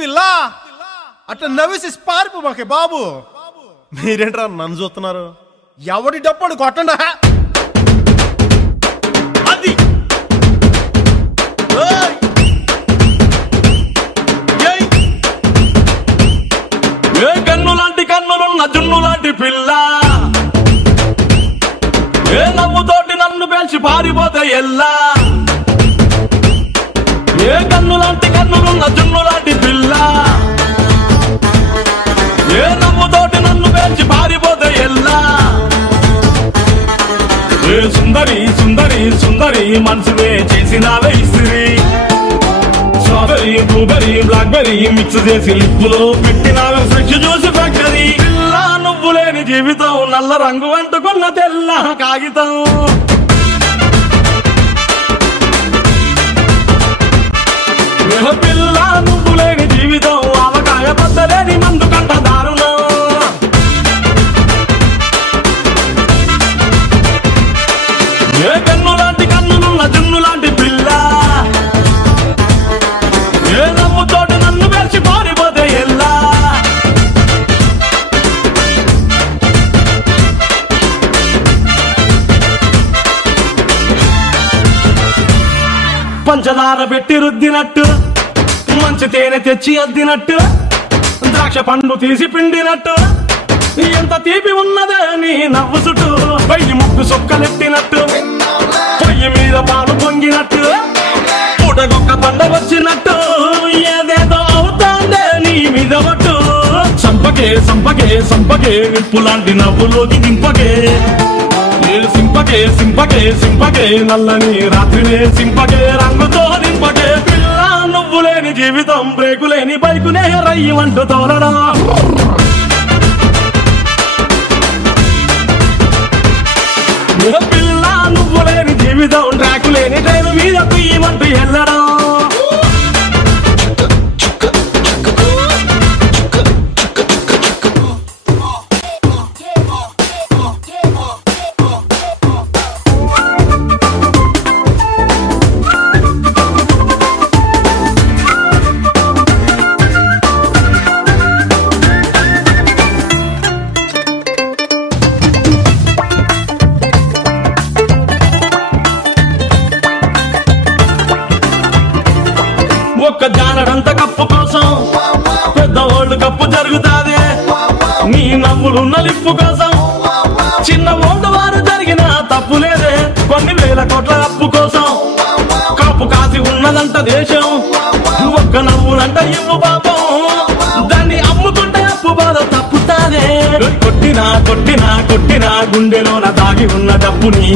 పిల్ల అట్లా నవ్వేసి పారిపో మాకే బాబు. మీరేంట్రా నన్ను చూస్తున్నారు? ఎవడి డప్పుడు కొట్టండా అది. ఏ కన్ను లాంటి కన్నులున్న జున్ను లాంటి పిల్ల, ఏ నవ్వుతోటి నన్ను పేల్చి పారిపోతే ఎల్లా. ఏ కన్ను లాంటి కన్నులున్న జున్ను లాంటి పిల్ల, ఏ నవ్వుతోటి నన్ను పేల్చి పారిపోతే ఎల్లా. ఏ సుందరి సుందరి సుందరి మనసువే చేసినావే ఇస్త్రీ. స్ట్రాబెరీ బ్లూబెరీ బ్లాక్బెరీ మిక్స్ చేసి లిప్పులో పెట్టినావే ఫ్రెష్ జ్యూస్ ఫ్యాక్టరీ. పిల్ల నువ్వు లేని జీవితం నల్ల రంగు అంటుకున్న తెల్ల కాగితం. పిల్ల నువ్వు లేని జీవితం ఆవకాయ బద్దలేని మందు కంట దారుణం. ఏ కన్ను లాంటి కన్నులున్న జున్ను లాంటి పిల్ల, ఏ నవ్వుతోటి నన్ను వేసి పారిపోతే ఎల్లా. పంచదార పెట్టి రుద్దినట్టు, మంచి తేనె తెచ్చి అద్దినట్టు, ద్రాక్ష పండు తీసి పిండినట్టు, ఎంత తీపి ఉన్నదే నీ నవ్వు చుట్టూ. పైకి ముక్కు సొక్కలెట్టినట్టు, పొయ్యి మీద పాలు పొంగినట్టు, పూటకొక్క పండ వచ్చినట్టు, ఏదేదో అవుతాందే నీ మీద పట్టు. సంపకే సంపకే సంపకే నిప్పు లాంటి నవ్వులోకి దింపకే. సింపకే సింపకే సింపకే నల్లని రాత్రినే సింపకే రంగుతో నింపకే. పిల్ల నువ్వు లేని జీవితం బ్రేకు లేని బైకునే రయ్యమంటూ తోలడా. పిల్ల నువ్వు లేని జీవితం ట్రాకు లేని ట్రైన్ మీద కుయ్యమంటూ వెళ్ళడం. ఒక్క జానడంత కప్పు కోసం పెద్ద ఓల్డ్ కప్పు జరుగుతాదే. నీ నవ్వులున్న లిప్పు కోసం చిన్న ఓల్డ్ వారు జరిగిన తప్పు లేదే. కొన్ని వేల కోట్ల అప్పు కోసం కాపు కాసి ఉన్నదంట దేశం. ఒక్క నవ్వులంట ఇవ్వు పాపం, దాన్ని అమ్ముకుంటే అప్పు బాధ తప్పుతాదే. కొట్టినా కొట్టినా కొట్టినా గుండెలోన దాగి ఉన్న డబ్బుని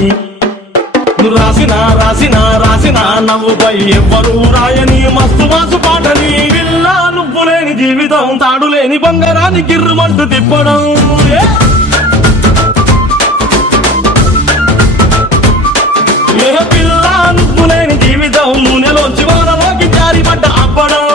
రాసిన రాసిన రాసిన నవ్వుపై ఎవ్వరూ రాయని మస్తు మాసు పాటని. పిల్ల నువ్వు లేని జీవితం తాడు లేని బంగారాన్ని గిర్రుమంటూ తిప్పడం. పిల్ల నువ్వు లేని జీవితం నూనెలోంచి వానలోకి జారిపడ్డ అప్పడం.